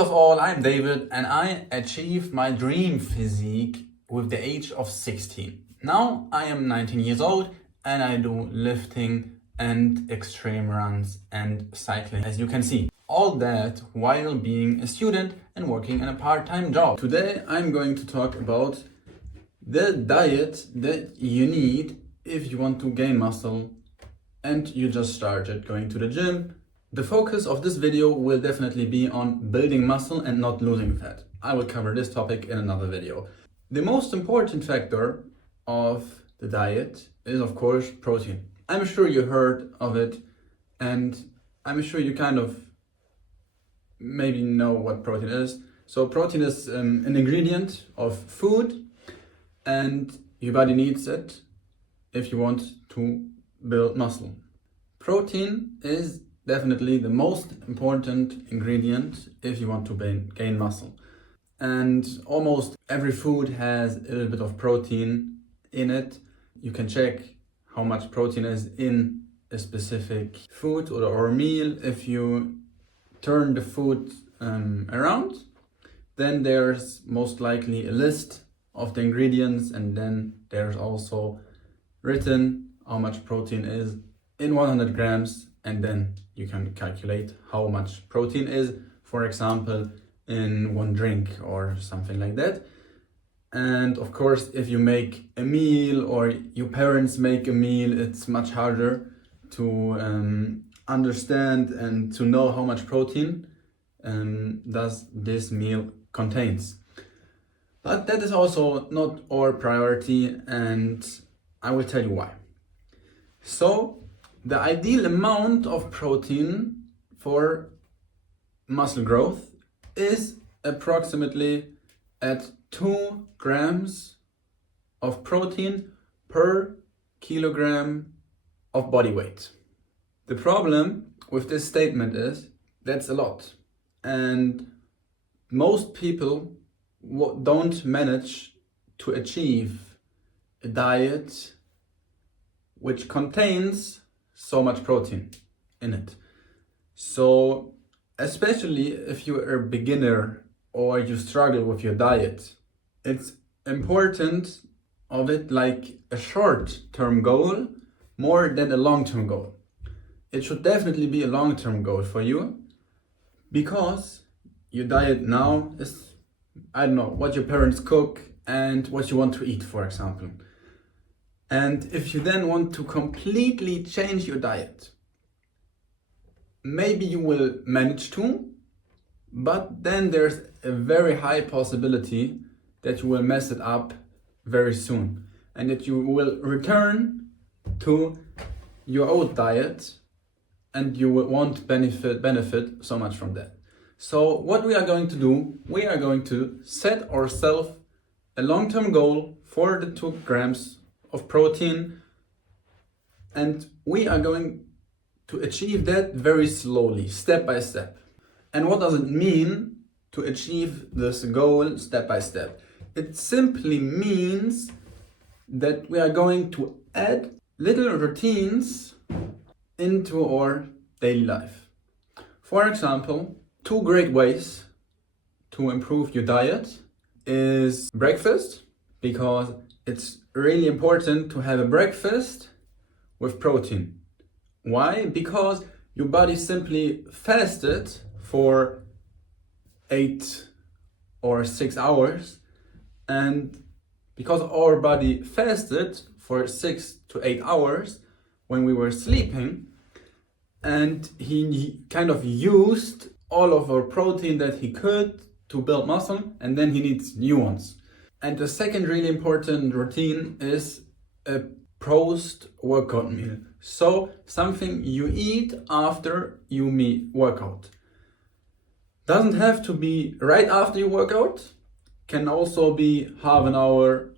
of all, I'm David and I achieved my dream physique with the age of 16. Now I am 19 years old and I do lifting and extreme runs and cycling, as you can see. All that while being a student and working in a part-time job. Today I'm going to talk about the diet that you need if you want to gain muscle and you just started going to the gym. The focus of this video will definitely be on building muscle and not losing fat. I will cover this topic in another video. The most important factor of the diet is, of course, protein. I'm sure you heard of it and I'm sure you kind of maybe know what protein is. So protein is an ingredient of food and your body needs it if you want to build muscle. Protein is definitely the most important ingredient if you want to gain muscle. And almost every food has a little bit of protein in it. You can check how much protein is in a specific food or a meal. If you turn the food around, then there's most likely a list of the ingredients, and then there's also written how much protein is in 100 grams, and then you can calculate how much protein is, for example, in one drink or something like that. And of course, if you make a meal or your parents make a meal, it's much harder to understand and to know how much protein does this meal contains. But that is also not our priority, and I will tell you why. So the ideal amount of protein for muscle growth is approximately at 2 grams of protein per kilogram of body weight. The problem with this statement is that's a lot, and most people don't manage to achieve a diet which contains so much protein in it. So especially if you are a beginner or you struggle with your diet, it's important of it like a short-term goal more than a long-term goal. It should definitely be a long-term goal for you, because your diet now is, I don't know, what your parents cook and what you want to eat, for example. And if you then want to completely change your diet, maybe you will manage to, but then there's a very high possibility that you will mess it up very soon and that you will return to your old diet and you won't benefit so much from that. So what we are going to do, we are going to set ourselves a long-term goal for the 2 grams of protein, and we are going to achieve that very slowly, step by step. And what does it mean to achieve this goal step by step? It simply means that we are going to add little routines into our daily life. For example, 2 great ways to improve your diet is breakfast, because it's really important to have a breakfast with protein. Why? Because your body simply fasted for 8 or 6 hours, and because our body fasted for 6 to 8 hours when we were sleeping, and he kind of used all of our protein that he could to build muscle, and then he needs new ones. And the second really important routine is a post-workout meal. So something you eat after you workout. Doesn't have to be right after you workout, can also be half an hour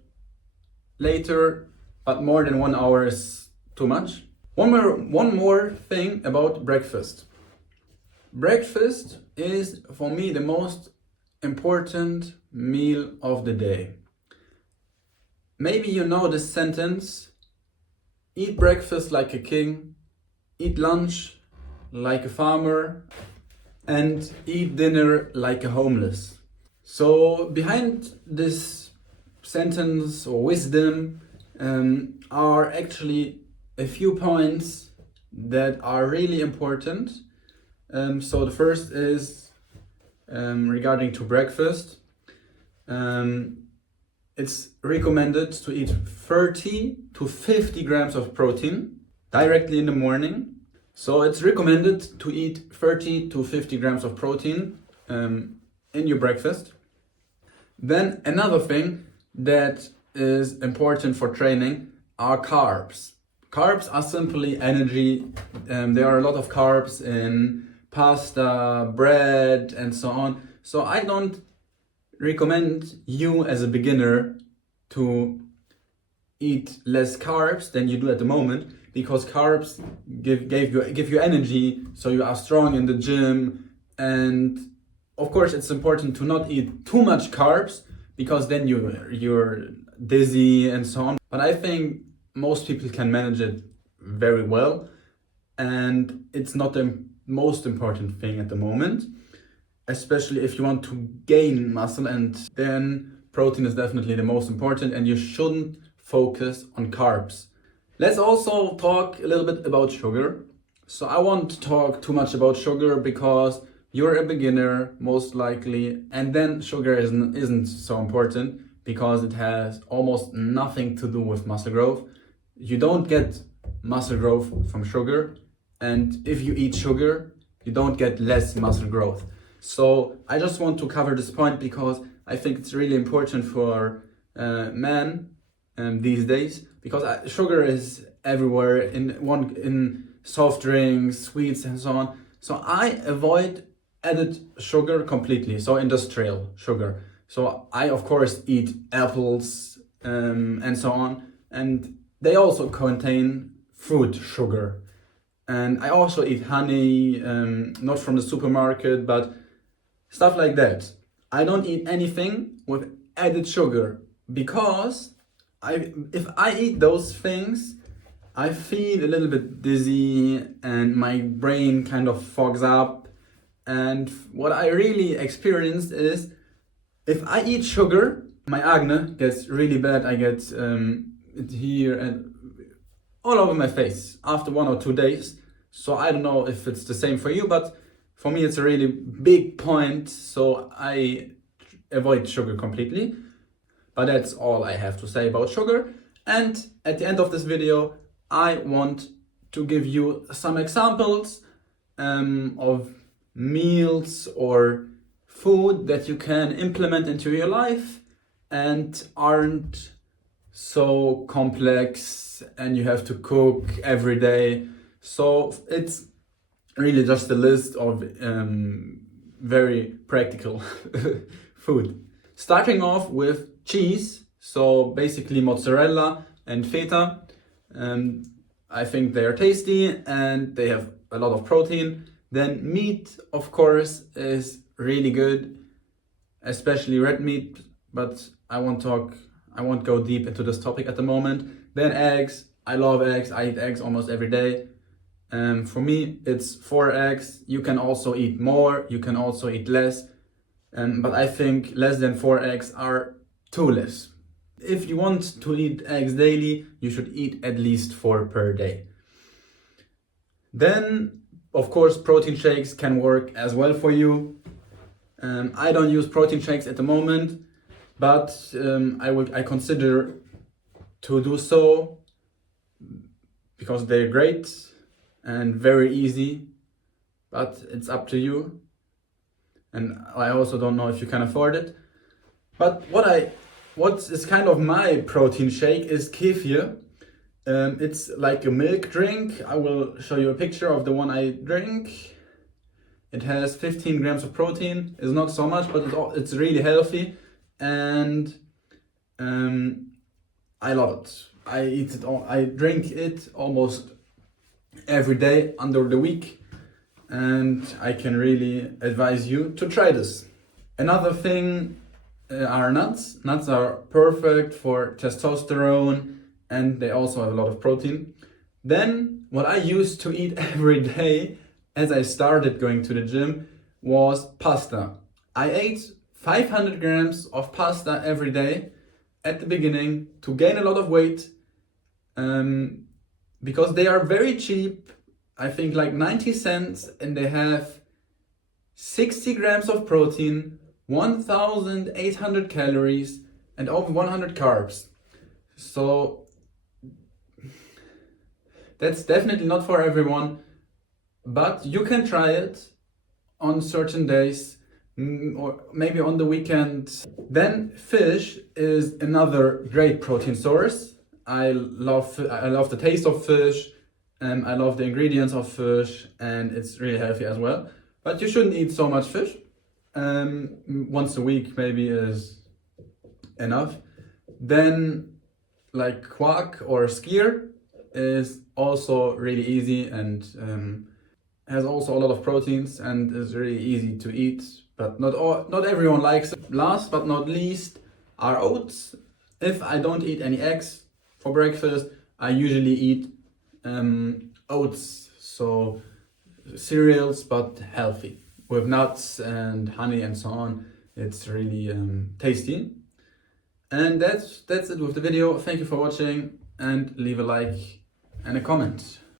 later, but more than 1 hour is too much. One more thing about breakfast. Breakfast is for me the most important meal of the day. Maybe you know this sentence: eat breakfast like a king, eat lunch like a farmer, and eat dinner like a homeless. So behind this sentence or wisdom are actually a few points that are really important. So the first is regarding to breakfast. It's recommended to eat 30 to 50 grams of protein directly in the morning. So it's recommended to eat 30 to 50 grams of protein in your breakfast. Then another thing that is important for training are carbs. Carbs are simply energy. There are a lot of carbs in pasta, bread, and so on. So I don't recommend you as a beginner to eat less carbs than you do at the moment, because carbs give you energy, so you are strong in the gym. And of course it's important to not eat too much carbs, because then you're dizzy and so on. But I think most people can manage it very well, and it's not the most important thing at the moment, especially if you want to gain muscle, and then protein is definitely the most important, and you shouldn't focus on carbs. Let's also talk a little bit about sugar. So I won't talk too much about sugar because you're a beginner most likely, and then sugar isn't so important because it has almost nothing to do with muscle growth. You don't get muscle growth from sugar, and if you eat sugar, you don't get less muscle growth. So I just want to cover this point because I think it's really important for men these days, because sugar is everywhere in soft drinks, sweets, and so on. So I avoid added sugar completely, so industrial sugar. So I of course eat apples and so on, and they also contain fruit sugar. And I also eat honey, not from the supermarket, but stuff like that. I don't eat anything with added sugar because if I eat those things, I feel a little bit dizzy and my brain kind of fogs up. And what I really experienced is, if I eat sugar, my acne gets really bad. I get it here and all over my face after 1 or 2 days. So I don't know if it's the same for you, but for me it's a really big point. So I avoid sugar completely. But that's all I have to say about sugar. And at the end of this video, I want to give you some examples of meals or food that you can implement into your life and aren't so complex and you have to cook every day. So it's really just a list of very practical food. Starting off with cheese, so basically mozzarella and feta. I think they are tasty and they have a lot of protein. Then meat, of course, is really good, especially red meat, but I won't go deep into this topic at the moment. Then eggs, I love eggs, I eat eggs almost every day. For me, it's 4 eggs. You can also eat more, you can also eat less, but I think less than 4 eggs are too less. If you want to eat eggs daily, you should eat at least 4 per day. Then, of course, protein shakes can work as well for you. I don't use protein shakes at the moment, but I consider to do so because they're great and very easy, but it's up to you. And I also don't know if you can afford it. But what is kind of my protein shake is kefir. It's like a milk drink. I will show you a picture of the one I drink. It has 15 grams of protein. It's not so much, but it's really healthy, and I love it. I drink it almost every day under the week, and I can really advise you to try this. Another thing are nuts. Nuts are perfect for testosterone, and they also have a lot of protein. Then what I used to eat every day as I started going to the gym was pasta. I ate 500 grams of pasta every day at the beginning to gain a lot of weight, because they are very cheap. I think like 90 cents, and they have 60 grams of protein, 1,800 calories, and over 100 carbs. So that's definitely not for everyone, but you can try it on certain days, or maybe on the weekend. Then fish is another great protein source. I love the taste of fish, and I love the ingredients of fish, and it's really healthy as well. But you shouldn't eat so much fish. Once a week maybe is enough. Then like quark or skyr is also really easy, and has also a lot of proteins and is really easy to eat, but not everyone likes it. Last but not least are oats. If I don't eat any eggs for breakfast, I usually eat oats, so cereals but healthy, with nuts and honey and so on. It's really tasty. And that's it with the video. Thank you for watching, and leave a like and a comment.